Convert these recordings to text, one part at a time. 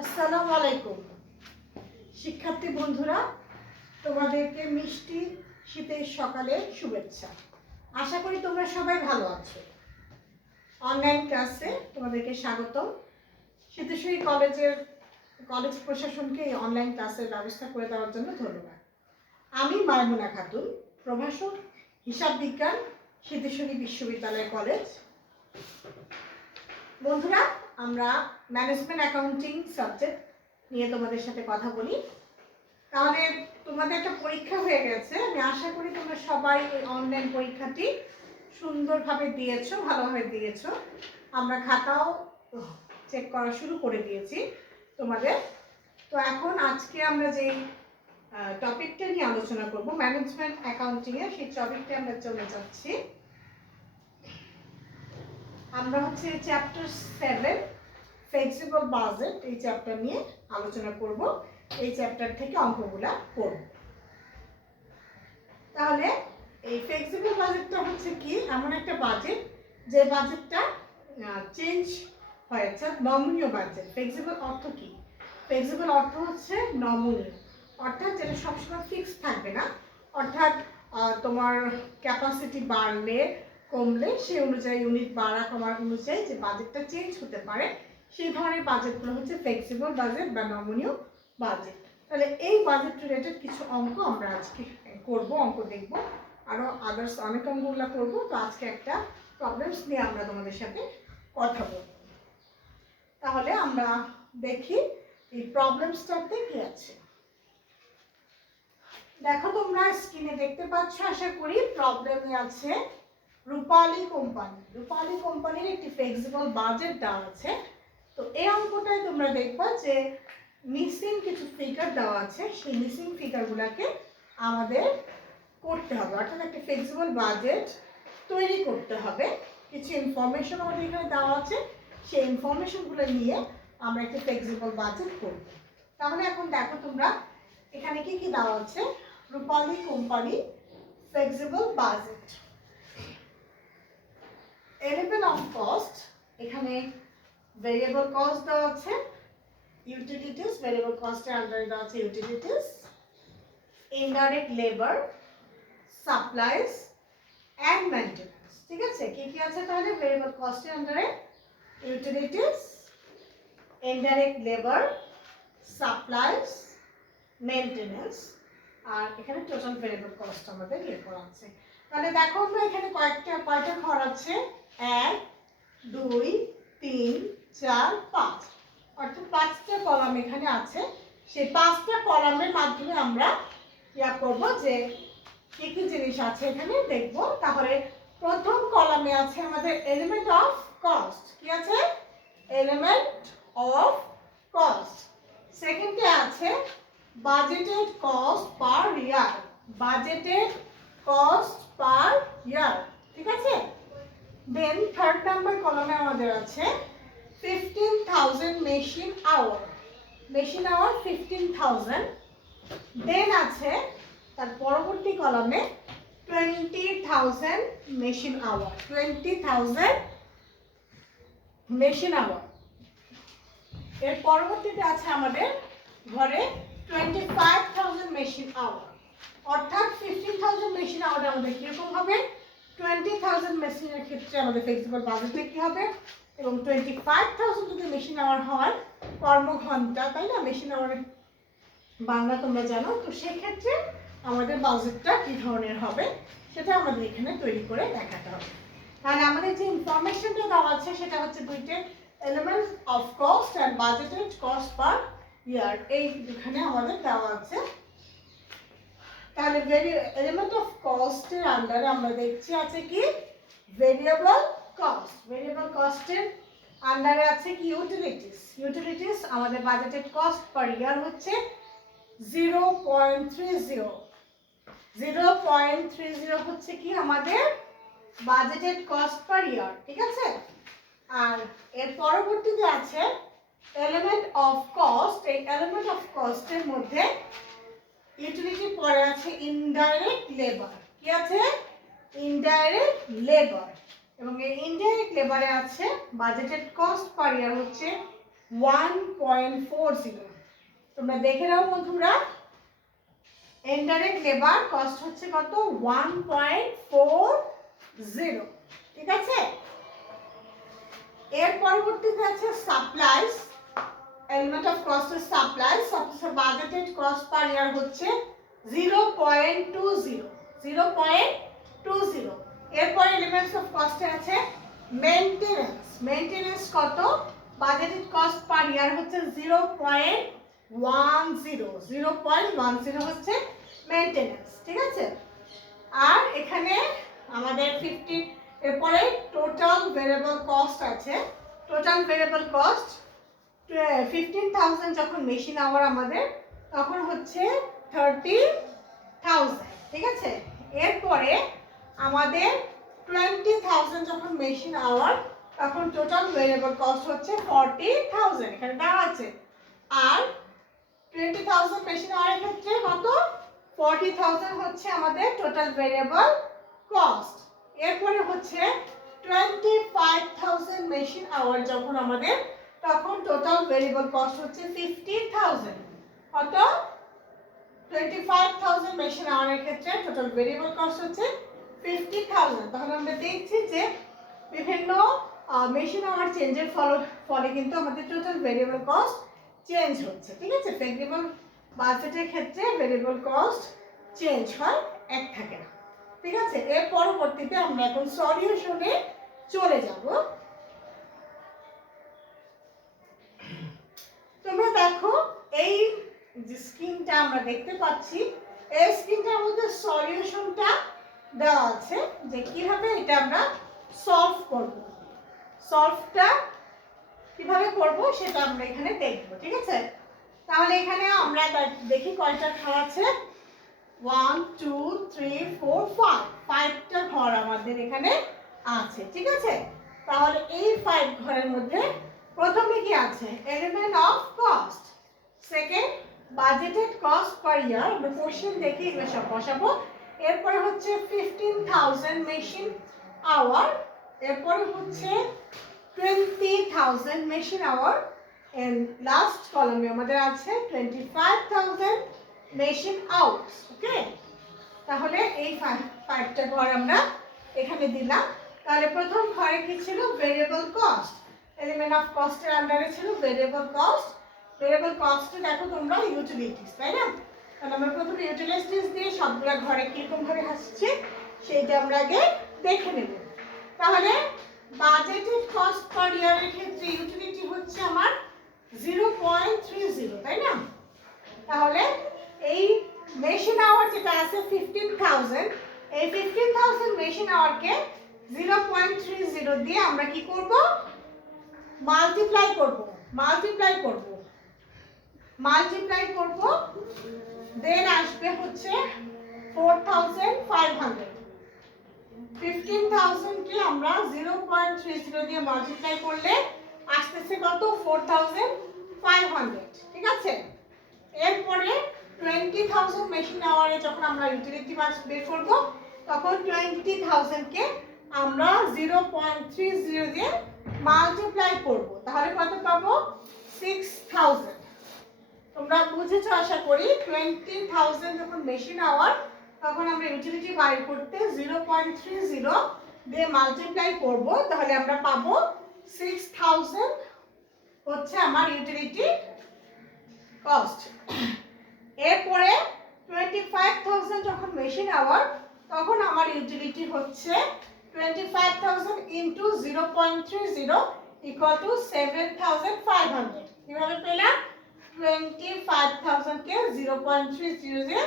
আসসালামু আলাইকুম শিক্ষার্থী বন্ধুরা, তোমাদেরকে মিষ্টি শীতের সকালের শুভেচ্ছা। আশা করি তোমরা সবাই ভালো আছো। অনলাইন ক্লাসে তোমাদেরকে স্বাগতম। সিদ্ধেশ্বরী কলেজ প্রশাসনকে এই অনলাইন ক্লাসের ব্যবস্থা করে দেওয়ার জন্য ধন্যবাদ। আমি মায়মুনা খাতুন, প্রভাষক হিসাব বিজ্ঞান, সিদ্ধেশ্বরী বিশ্ববিদ্যালয় কলেজ। বন্ধুরা, আমরা ম্যানেজমেন্ট অ্যাকাউন্টিং সাবজেক্ট নিয়ে তোমাদের সাথে কথা বলি। তাহলে তোমাদের একটা পরীক্ষা হয়ে গেছে, আমি আশা করি তোমরা সবাই এই অনলাইন পরীক্ষাটি সুন্দরভাবে দিয়েছো, ভালোভাবে দিয়েছো। আমরা খাতাও চেক করা শুরু করে দিয়েছি তোমাদের। তো এখন আজকে আমরা যেই টপিকটা নিয়ে আলোচনা করব ম্যানেজমেন্ট অ্যাকাউন্টিংয়ে, সেই টপিকটা আমরা চলে যাচ্ছি। আমরা হচ্ছে চ্যাপ্টার 7 ফ্লেক্সিবল বাজেট, এই চ্যাপ্টার নিয়ে আলোচনা করব। এই চ্যাপ্টার থেকে অঙ্কগুলা করব। তাহলে এই ফ্লেক্সিবল বাজেটটা হচ্ছে কি, এমন একটা বাজেট যে বাজেটটা চেঞ্জ হয়েছে, নমনীয় বাজেট। ফ্লেক্সিবল অর্থ কি? ফ্লেক্সিবল অর্থ হচ্ছে নমনীয়, অর্থাৎ যেটা সবসময় ফিক্স থাকবে না। অর্থাৎ তোমার ক্যাপাসিটি বাড়লে কমলে সেই অনুযায়ী ইউনিট বাড়া কমার অনুযায়ী যে বাজেটটা চেঞ্জ হতে পারে, সেই ধরনের বাজেটগুলো হচ্ছে ফ্লেক্সিবল বাজেট বা নমনীয় বাজেট। তাহলে এই বাজেট রিলেটেড কিছু অঙ্ক আমরা আজকে করব, অঙ্ক দেখব, আরও আদার্স অনেক অঙ্কগুলো করব। তো আজকে একটা প্রবলেমস নিয়ে আমরা তোমাদের সাথে কথা বলব। তাহলে আমরা দেখি এই প্রবলেমসটাতে কি আছে। দেখো, তোমরা স্ক্রিনে দেখতে পাচ্ছ আশা করি। প্রবলেমে আছে রূপালী কোম্পানি। রূপালী কোম্পানির একটি ফ্লেক্সিবল বাজেট দেওয়া আছে। তো এই অঙ্কটায় তোমরা দেখবা যে মিসিং কিছু ফিগার দেওয়া আছে, সেই মিসিং ফিগারগুলোকে আমাদের করতে হবে। অর্থাৎ একটা ফ্লেক্সিবল বাজেট তৈরি করতে হবে। কিছু ইনফরমেশন আমাদের এখানে দেওয়া আছে, সেই ইনফরমেশনগুলো নিয়ে আমরা একটা ফ্লেক্সিবল বাজেট করব। তাহলে এখন দেখো তোমরা এখানে কি কি দেওয়া আছে। Rupali company flexible budget, element of cost, এখানে ভেরিয়েবল কস্ট দেওয়া আছে, ইউটিলিটিস, ভেরিয়েবল কস্টের আন্ডারে দেওয়া আছে utilities, indirect labour, supplies and maintenance. ঠিক আছে, কি কি আছে তাহলে? ভেরিয়েবল কস্টের আন্ডারে utilities, indirect labour, supplies, maintenance, আর এখানে টোটাল ভেরিয়েবল কস্ট আমাদের ইয়ে করা আছে। তাহলে দেখো আমরা এখানে কয়টা ঘর আছে? 1 2 3 4 5, অর্থাৎ 5টা কলাম এখানে আছে। সেই 5টা কলামের মাধ্যমে আমরা ইয়া করব যে কি কি জিনিস আছে এখানে দেখব। তাহলে প্রথম কলামে আছে আমাদের এলিমেন্ট অফ কস্ট। কি আছে? Element of cost. সেকেন্ডে আছে budgeted cost per year. Budgeted cost per year, ঠিক আছে। দেন থার্ড নাম্বার কলামে আমাদের আছে 15,000 machine hour. Machine hour 15,000। Then আছে তার পরবর্তী কলামে 20,000 মেশিন আওয়ার। 20,000 machine hour. এর পরবর্তীতে আছে আমাদের ঘরে 25,000 মেশিন আওয়ার। অর্থাৎ 15,000 মেশিন আওয়ার আমাদের কিরকম হবে? 20,000 মেশিনের ক্ষেত্রে আমাদের ফ্লেক্সিবল বাজেটে কি হবে? এবং 25,000 যদি মেশিন আওয়ার হয় কর্মঘণ্টা, তাই না? মেশিন আওয়ারের বাংলা তোমরা জানো। তো সেক্ষেত্রে আমাদের বাজেটটা কি ধরনের হবে সেটা আমাদের এখানে তৈরি করে দেখাতে হবে। তাহলে আমাদের যে ইনফরমেশনটা দেওয়া আছে সেটা হচ্ছে দুইটা, element of cost and budgeted cost per year, এই এখানে আমাদের দেওয়া আছে। তাহলে এলিমেন্ট অফ কস্টের আন্ডারে আমরা দেখছি আছে কি? Variable cost. ভেরিয়েবল কস্টের আন্ডারে আছে কি? ইউটিলিটিস। ইউটিলিটিস আমাদের বাজেটেড কস্ট পার ইয়ার হচ্ছে 0.30। 0.30 হচ্ছে কি আমাদের বাজেটেড কস্ট পার ইয়ার, ঠিক আছে। আর এর পরবর্তীতে আছে এলিমেন্ট অফ কস্ট। এই এলিমেন্ট অফ কস্টের মধ্যে ইউটিলিটি পরে আছে ইনডাইরেক্ট লেবার। কি আছে? Indirect labour. এবং এই ইনডাইরেক্ট লেবারে আছে বাজেটেড কস্ট পার ইয়ার হচ্ছে 1.40। তোমরা দেখে নাও বন্ধুরা, ইনডাইরেক্ট লেবার কস্ট হচ্ছে কত 1.40। ঠিক আছে, এর পরবর্তীতে আছে সাপ্লাইজ, এলিমেন্ট অফ কস্ট এর সাপ্লাইজ। সবচেয়ে বাজেটেড কস্ট পার ইয়ার হচ্ছে 0.20। এরপর এলিমেন্টস অফ কস্টে আছে মেইনটেনেন্স। মেইনটেনেন্স কত? বাজেটেড কস্ট পার ইয়ার হচ্ছে 0.10 হচ্ছে মেইনটেনেন্স। ঠিক আছে, আর এখানে আমাদের 50 এরপরে টোটাল ভেরিয়েবল কস্ট আছে। টোটাল ভেরিয়েবল কস্ট 15,000 যখন মেশিন আওয়ার আমাদের, তখন হচ্ছে 30,000। ঠিক আছে, এরপরে আমাদের 20,000 যখন মেশিন আওয়ার, তখন টোটাল ভেরিয়েবল কস্ট হচ্ছে 40,000, এখানে দেওয়া আছে। আর 20,000 মেশিন আওয়ারের ক্ষেত্রে কত? 40,000 হচ্ছে আমাদের টোটাল ভেরিয়েবল কস্ট। এরপরে হচ্ছে 25,000 মেশিন আওয়ার যখন আমাদের, তখন টোটাল ভেরিয়েবল কস্ট হচ্ছে 50,000। কত? 25,000 মেশিন আওয়ারের ক্ষেত্রে টোটাল ভেরিয়েবল কস্ট হচ্ছে 50,000। তাহলে আমরা দেখছি যে বিভিন্ন মেশিন আওয়ার চেঞ্জের ফলে কিন্তু আমাদের টোটাল ভেরিয়েবল কস্ট চেঞ্জ হচ্ছে। ঠিক আছে, ভেরিয়েবল বাজেটের ক্ষেত্রে ভেরিয়েবল কস্ট চেঞ্জ হয়, এক থাকে না। ঠিক আছে, এর পরবর্তীতে আমরা এখন সলিউশনে চলে যাব। তোমরা দেখো, এই যে স্ক্রিনটা আমরা দেখতে পাচ্ছি, এই স্ক্রিনটার মধ্যে সলিউশনটা দেওয়া আছে যে কিভাবে এটা আমরা সলভ করব। সলভটা কিভাবে করব সেটা আমরা এখানে দেখব। ঠিক আছে, তাহলে এখানে আমরা দেখি কয়টা ঘর আছে। 1 2 3 4 5, 5টা ঘর আমাদের এখানে আছে। ঠিক আছে, তাহলে এই 5 ঘরের মধ্যে প্রথমে কি আছে? Element of cost. Second, budgeted cost per year. আমরা কোশ্চেন দেখি এগুলো সব বসাবো। এরপরে হচ্ছে 15,000 মেশিন আওয়ার। এরপরে হচ্ছে 20,000 মেশিন আওয়ার। এন্ড লাস্ট কলামে আমাদের আছে 25,000 মেশিন আওয়ার্স। ওকে, তাহলে এই 5টা ঘর আমরা এখানে দিলাম। তাহলে প্রথম ঘরে কি ছিল? Variable cost. এলিমেন্ট অফ কস্টের আন্ডারে ছিল ভেরিয়েবল কস্ট। ভেরিয়েবল কস্টে দেখো তোমরা ইউটিলিটিস, তাই না? তাহলে আমরা প্রথমে ইউটিলিটিস দিয়ে সবগুলা ঘরে কিরকম ভাবে আসছে সেইটা আমরা আগে দেখে নেব। তাহলে বাজেটেড কস্ট পার ইয়ারের ক্ষেত্রে ইউটিলিটি হচ্ছে আমার 0.30, তাই না? তাহলে এই মেশিন আওয়ার যেটা আছে 15,000, এই 15,000 মেশিন আওয়ারকে 0.30 দিয়ে আমরা কি করব? মাল্টিপ্লাই করব। দেন আসবে হচ্ছে 4,500। 15,000 কে আমরা 0.30 দিয়ে মাল্টিপ্লাই করলে আসতেছে কত? 4,500। ঠিক আছে, এরপরে 20,000 মেশিন আওয়ারে যখন আমরা ইউটিলিটি বের করব, তখন 20,000 কে আমরা 0.30 দিয়ে মাল্টিপ্লাই করব। তাহলে কত পাবো? 6,000। তোমরা বুঝেছো আশা করি। 20,000 যখন মেশিন আওয়ার, তখন আমরা ইউটিলিটি বাইর করতে 0.30 দিয়ে মাল্টিপ্লাই করব। তাহলে আমরা পাবো 6,000 হচ্ছে আমার ইউটিলিটি কস্ট। এরপরে 25,000 যখন মেশিন আওয়ার, তখন আমার ইউটিলিটি হচ্ছে 25,000 ইন্টু 0.30 ইকুয়াল টু 7,500। কিভাবে পেলাম? 25,000 কে 0.30 দিয়ে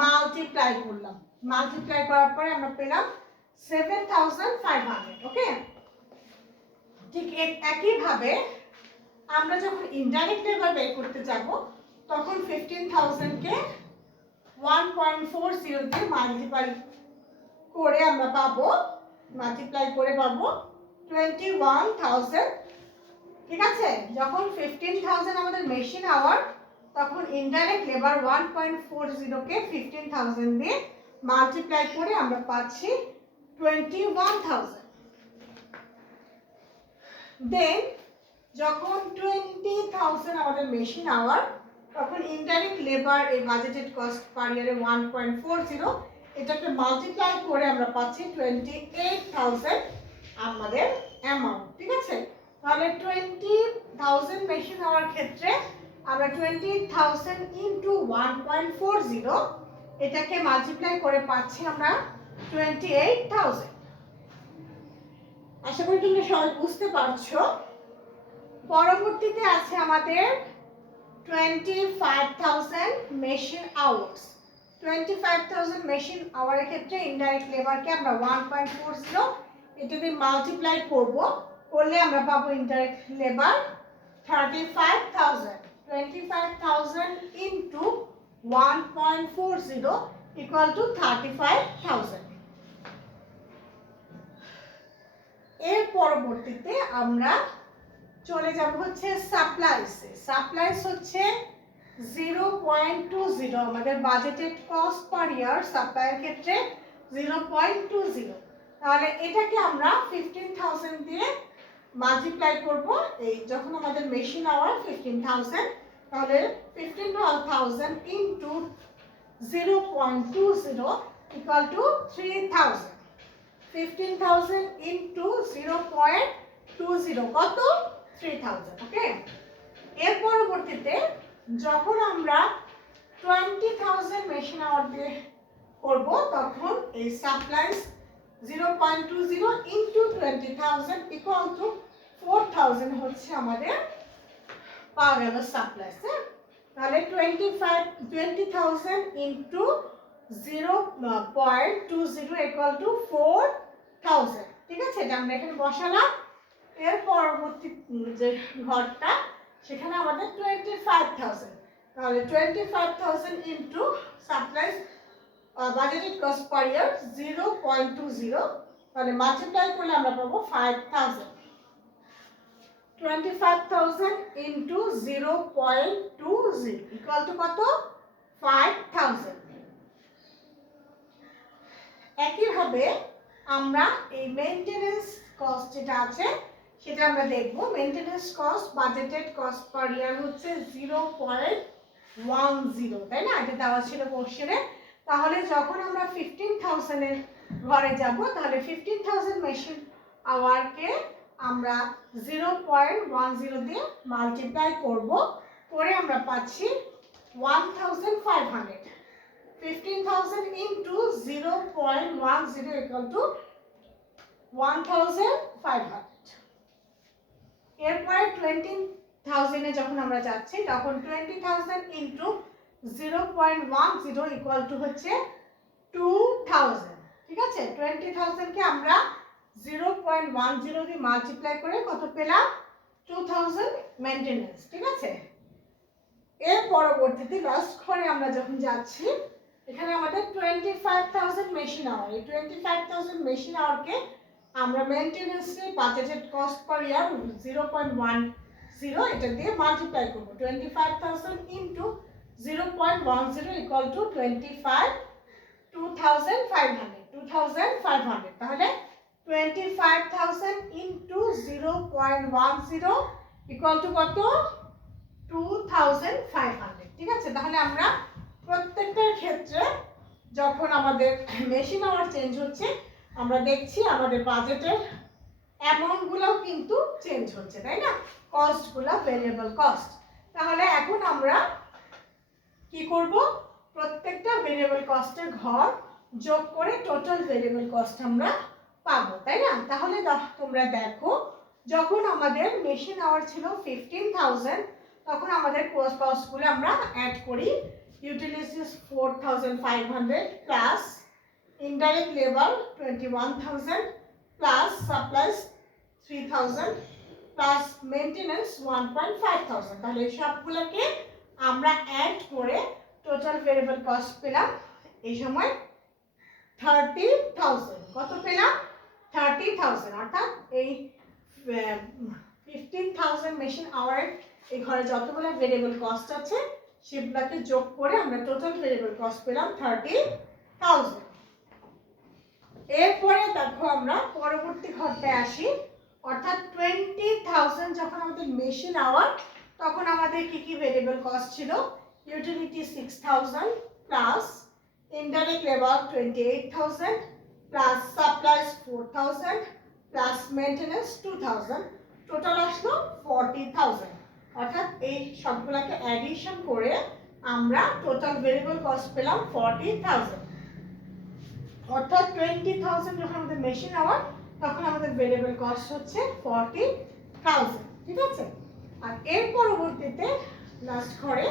মাল্টিপ্লাই করলাম। মাল্টিপ্লাই করার পরে আমরা পেলাম 7,500। ওকে, ঠিক একইভাবে আমরা যখন ইনডাইরেক্ট লেবার বের করতে যাব, তখন 15,000 কে 1.40 দিয়ে মাল্টিপ্লাই করে আমরা পাবো 21,000। ঠিক আছে, যখন 15,000 আমাদের মেশিন আওয়ার, তখন ইনডাইরেক্ট লেবার 1.40 কে 15,000 দিয়ে মাল্টিপ্লাই করে আমরা পাচ্ছি 21,000। দেন যখন 20,000 আমাদের মেশিন আওয়ার, তখন ইনডাইরেক্ট লেবার এই বাজেটেড কস্ট পার ইয়ারে 1.40, এটাকে মাল্টিপ্লাই করে আমরা পাচ্ছি 28,000 আমাদের অ্যামাউন্ট। ঠিক আছে, তাহলে 20,000 মেশিন আওয়ার ক্ষেত্রে আমরা 20,000 ইন্টু 1.40 এটাকে মাল্টিপ্লাই করে পাচ্ছি আমরা 28,000। আশা করি তোমরা সবাই বুঝতে পারছো। পরবর্তীতে আছে আমাদের 25,000 মেশিন আওয়ার্স। 25,000 মেশিন আওয়ারের ক্ষেত্রে ইনডাইরেক্ট লেবারকে আমরা 1.40 এটা দিয়ে মাল্টিপ্লাই করলে আমরা পাবো indirect labour 35,000। 25,000 into 1.40 equal to 35,000। এর পরবর্তীতে আমরা চলে যাব হচ্ছে সাপ্লাইসে। সাপ্লাইস হচ্ছে 0.20, আমাদের বাজেটেড কস্ট পার ইয়ার সাপ্লাইয়ের ক্ষেত্রে 0.20। তাহলে এটাকে আমরা 15,000 দিয়ে মাল্টিপ্লাই করব। এই যখন আমাদের মেশিন আওয়ার 15,000, তাহলে 15,000 ইন্টু 0.20 ইকুয়াল টু 3,000। 15,000 ইন্টু 0.20 কত? 3,000। ওকে, এর পরবর্তীতে যখন আমরা 20,000 মেশিন আওয়ার দিয়ে করব, তখন এই সাপ্লাইস 0.20 ইন্টু 20,000 ইকুয়াল টু 4,000 হচ্ছে আমাদের পাওয়া গেল সাপ্লাইস। তাহলে 20,000 ইন্টু 0.20 ইকুয়াল টু 4,000। ঠিক আছে, এটা আমরা এখানে বসালাম। এর পরবর্তী যে ঘরটা, সেখানে আমাদের 25,000। তাহলে 25,000 into supplies budgeted cost per year 0.20, তাহলে মাল্টিপ্লাই করলে আমরা পাবো 5,000। 25,000 ইন্টু 0.20 ইকুয়াল টু কত? 5,000। একইভাবে আমরা এই মেইনটেনেন্স কস্ট যেটা আছে সেটা আমরা দেখব। Maintenance cost budgeted cost per year হচ্ছে 0.10, তাই না? এটা দেওয়া ছিল কোশ্চেনে। তাহলে যখন আমরা 15,000 এর ঘরে যাব, তাহলে 15,000 মেশিন আওয়ারকে আমরা 0.10 দিয়ে মাল্টিপ্লাই করব, করে আমরা পাচ্ছি 1,500। 15,000 into 0.10 equal to 1,500। এরপরে 20,000 এ যখন আমরা যাচ্ছি, তখন 20,000 into 0.10 equal to হচ্ছে 2,000। ঠিক আছে, 20,000 কে আমরা 0.10 দিয়ে মাল্টিপ্লাই করে কত পেলাম? 2,000 মেইনটেনেন্স। ঠিক আছে, এর পরবর্তীতে লাস্ট ঘরে আমরা যখন যাচ্ছি, এখানে আমাদের 25,000 মেশিন আওয়ার। এই 25,000 মেশিন আওয়ারকে আমরা মেইনটেনেন্সের বাজেটেড কস্ট পার ইয়ার 0.10 এটা দিয়ে মাল্টিপ্লাই করব। 25,000 ইন্টু 0.10 ইকুয়াল টু 2,500। তাহলে 25,000 ইন্টু 0.10 ইকুয়াল টু কত? 2,500। ঠিক আছে, তাহলে আমরা প্রত্যেকটার ক্ষেত্রে যখন আমাদের মেশিন আওয়ার চেঞ্জ হচ্ছে, আমরা দেখছি আমাদের বাজেটের অ্যামাউন্টগুলোও কিন্তু চেঞ্জ হচ্ছে, তাই না? কস্টগুলো ভেরিয়েবল কস্ট। তাহলে এখন আমরা কি করব? প্রত্যেকটা ভেরিয়েবল কস্টের ঘর যোগ করে টোটাল ভেরিয়েবল কস্ট আমরা পাবো, তাই না? তাহলে তোমরা দেখো, যখন আমাদের মেশিন আওয়ার ছিল 15,000, তখন আমাদের কস্টগুলো আমরা অ্যাড করি। Utilities 4,500 plus indirect labor 21,000 plus supplies 3,000 plus maintenance 1.5,000। তাহলে সবগুলোকে আমরা অ্যাড করে টোটাল ভেরিয়েবল কস্ট পেলাম এই সময় 30,000। কত পেলাম? 30,000। অর্থাৎ এই 15,000 মেশিন আওয়ার এই ঘরে যতগুলো ভেরিয়েবল কস্ট আছে সেগুলোকে যোগ করে আমরা টোটাল ভেরিয়েবল কস্ট পেলাম 30,000। এরপরে দেখো আমরা পরবর্তী ঘরটায় আসি। অর্থাৎ 20,000 যখন আমাদের মেশিন আওয়ার, তখন আমাদের কি কি ভেরিয়েবল কস্ট ছিল? Utility 6,000 plus indirect labour 28,000 plus supplies 4,000 plus maintenance 2,000, total আসলো 40,000। অর্থাৎ এই সবগুলোকে অ্যাডিশন করে আমরা টোটাল ভেরিয়েবল কস্ট পেলাম 40,000। অর্থাৎ 20,000 যখন আমাদের মেশিন আওয়ার, তখন আমাদের ভেরিয়েবল কস্ট হচ্ছে 40,000। ঠিক আছে? আর এর পরবর্তীতে লাস্ট ঘরে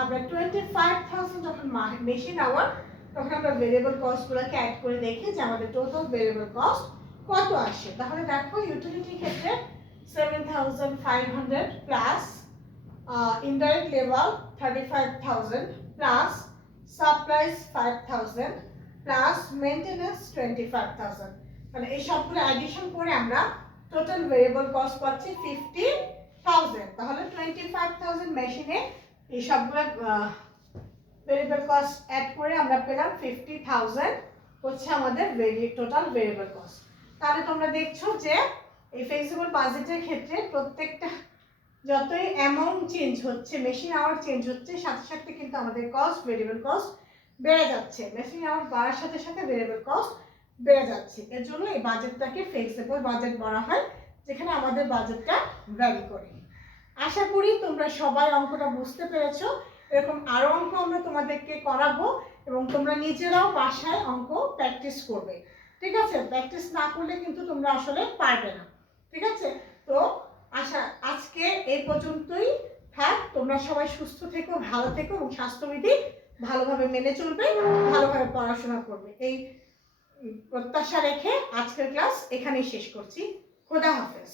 আমরা 25,000 যখন মেশিন আওয়ার, তখন আমরা ভেরিয়েবল কস্টগুলোকে অ্যাড করে দেখি যে আমাদের টোটাল ভেরিয়েবল কস্ট কত আসে। তাহলে দেখো ইউটিলিটির ক্ষেত্রে 7,500 plus indirect labour 35,000 plus supplies 5,000 plus maintenance 25,000। মানে এই সবগুলো অ্যাডিশন করে আমরা টোটাল ভেরিয়েবল কস্ট পাচ্ছি 50,000। তাহলে 25,000 মেশিনে এই সবগুলো ভেরিয়েবল কস্ট অ্যাড করে আমরা পেলাম 50,000 হচ্ছে আমাদের টোটাল ভেরিয়েবল কস্ট। তাহলে তোমরা দেখছো যে এই ফ্লেক্সিবল বাজেটের ক্ষেত্রে প্রত্যেকটা যতই অ্যামাউন্ট চেঞ্জ হচ্ছে, মেশিন আওয়ার চেঞ্জ হচ্ছে, সাথে সাথে কিন্তু আমাদের কস্ট, ভেরিয়েবল কস্ট বেড়ে যাচ্ছে। মেশিন আওয়ার বাড়ার সাথে সাথে ভেরিয়েবল কস্ট বেড়ে যাচ্ছে। এর জন্য এই বাজেটটাকে ফ্লেক্সিবল বাজেট বলা হয়, যেখানে আমাদের বাজেটটা ভ্যারি করে। আশা করি তোমরা সবাই অঙ্কটা বুঝতে পেরেছো। এরকম আরো অঙ্ক আমরা তোমাদেরকে করাবো এবং তোমরা নিজেরাও বাসায় অঙ্ক প্র্যাকটিস করবে। ঠিক আছে? প্র্যাকটিস না করলে কিন্তু তোমরা আসলে পারবে না। ঠিক আছে? তো আজকে এই পর্যন্তই থাক। তোমরা সবাই সুস্থ থেকো, ভালো থেকো এবং স্বাস্থ্যবিধি ভালোভাবে মেনে চলবে, ভালোভাবে পড়াশোনা করবে, এই প্রত্যাশা রেখে আজকের ক্লাস এখানেই শেষ করছি। খোদা হাফেজ।